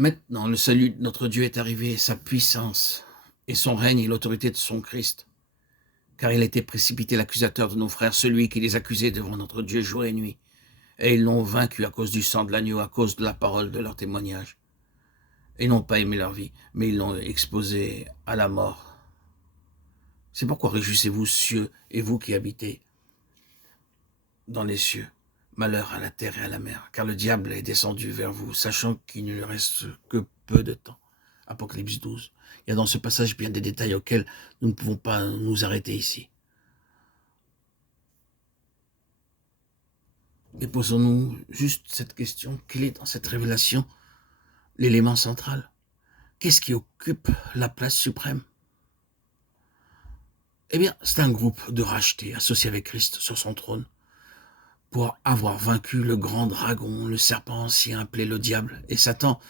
Maintenant, le salut de notre Dieu est arrivé, sa puissance et son règne et l'autorité de son Christ. Car il a été précipité l'accusateur de nos frères, celui qui les accusait devant notre Dieu jour et nuit. Et ils l'ont vaincu à cause du sang de l'agneau, à cause de la parole de leur témoignage. Ils n'ont pas aimé leur vie, mais ils l'ont exposé à la mort. C'est pourquoi réjouissez-vous, cieux, et vous qui habitez dans les cieux. Malheur à la terre et à la mer, car le diable est descendu vers vous, sachant qu'il ne lui reste que peu de temps. Apocalypse 12. Il y a dans ce passage bien des détails auxquels nous ne pouvons pas nous arrêter ici. Mais posons-nous juste cette question, quel est dans cette révélation l'élément central? Qu'est-ce qui occupe la place suprême? Eh bien, c'est un groupe de rachetés associés avec Christ sur son trône pour avoir vaincu le grand dragon, le serpent ancien appelé le diable, et Satan,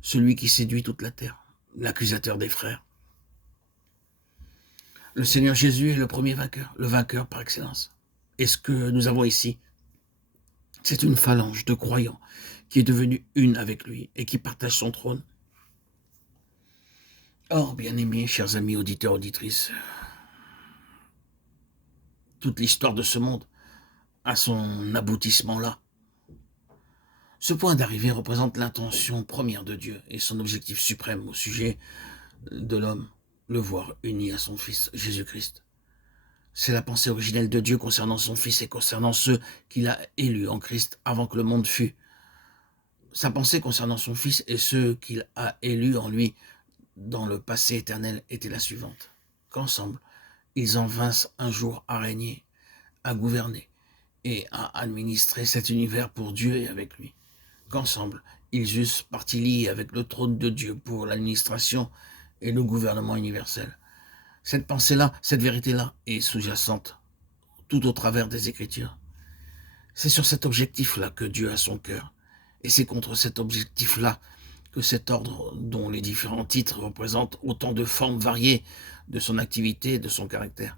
celui qui séduit toute la terre, l'accusateur des frères. Le Seigneur Jésus est le premier vainqueur, le vainqueur par excellence. Et ce que nous avons ici, c'est une phalange de croyants qui est devenue une avec lui et qui partage son trône. Or, bien-aimés, chers amis auditeurs, auditrices, toute l'histoire de ce monde a son aboutissement là. Ce point d'arrivée représente l'intention première de Dieu et son objectif suprême au sujet de l'homme, le voir uni à son Fils Jésus-Christ. C'est la pensée originelle de Dieu concernant son Fils et concernant ceux qu'il a élus en Christ avant que le monde fût. Sa pensée concernant son Fils et ceux qu'il a élus en lui dans le passé éternel était la suivante. Qu'ensemble, ils en vinssent un jour à régner, à gouverner et à administrer cet univers pour Dieu et avec lui. Qu'ensemble, ils eussent partie liée avec le trône de Dieu pour l'administration et le gouvernement universel. Cette pensée-là, cette vérité-là est sous-jacente tout au travers des Écritures. C'est sur cet objectif-là que Dieu a son cœur. Et c'est contre cet objectif-là que cet ordre, dont les différents titres représentent autant de formes variées de son activité et de son caractère,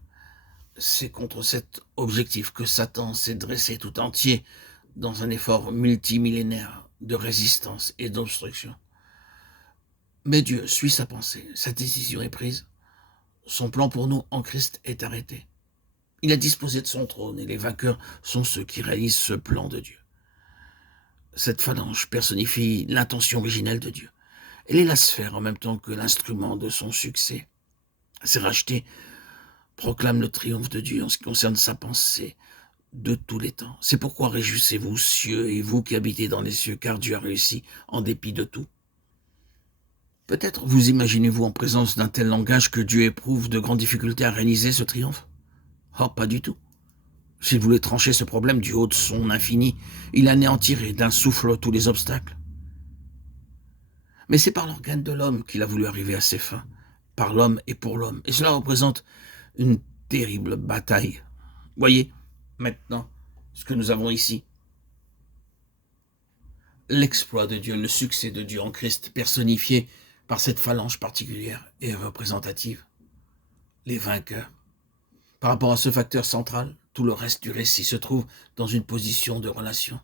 c'est contre cet objectif que Satan s'est dressé tout entier dans un effort multimillénaire de résistance et d'obstruction. Mais Dieu suit sa pensée, sa décision est prise, son plan pour nous en Christ est arrêté. Il a disposé de son trône et les vainqueurs sont ceux qui réalisent ce plan de Dieu. Cette phalange personnifie l'intention originelle de Dieu. Elle est la sphère en même temps que l'instrument de son succès. Ces rachetés proclament le triomphe de Dieu en ce qui concerne sa pensée de tous les temps. C'est pourquoi réjouissez-vous, cieux, et vous qui habitez dans les cieux, car Dieu a réussi en dépit de tout. Peut-être vous imaginez-vous en présence d'un tel langage que Dieu éprouve de grandes difficultés à réaliser ce triomphe? Oh, pas du tout. S'il voulait trancher ce problème du haut de son infini, il anéantirait d'un souffle tous les obstacles. Mais c'est par l'organe de l'homme qu'il a voulu arriver à ses fins, par l'homme et pour l'homme. Et cela représente une terrible bataille. Voyez, maintenant, ce que nous avons ici. L'exploit de Dieu, le succès de Dieu en Christ, personnifié par cette phalange particulière et représentative. Les vainqueurs. Par rapport à ce facteur central, tout le reste du récit se trouve dans une position de relation.